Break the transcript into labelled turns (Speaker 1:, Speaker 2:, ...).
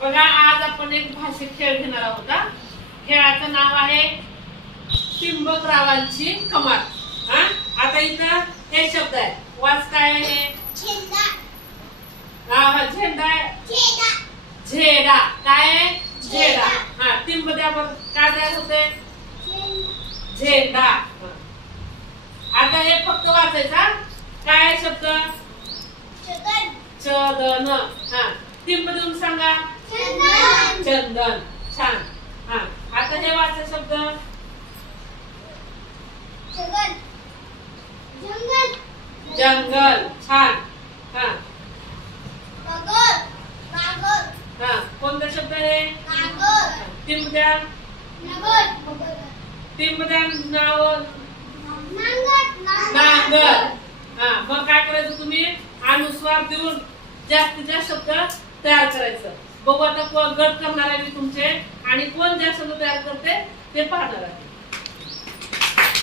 Speaker 1: बघा आज आपण एक भाषिक खेळ घेणार आहोत. खेळाचं नाव आहे टिंबकरावांची कमाल. हा? आता इथं हे शब्द आहे. वाच काय? आहे हे? झेंडा झेडा. काय आहे? झेडा. हा टिंब द्या काय तयार होते? झेंडा. आता हे फक्त वाचायचा काय शब्द? चदन. हा. देऊन सांगा. चंदन. छान. हा. आता हे वाचा शब्द? जंगल. छान. हा. हा. कोणता शब्द आहे? टिंब द्या टिंब द्या नाव? नांगर. हा. मग काय करायचं तुम्ही? अनुस्वार देऊन जास्तीत जास्त शब्द तयार करायचं. बघू आता गट करणार आहे मी तुमचे आणि कोण जास्त तयार करते ते पाहणार आहे.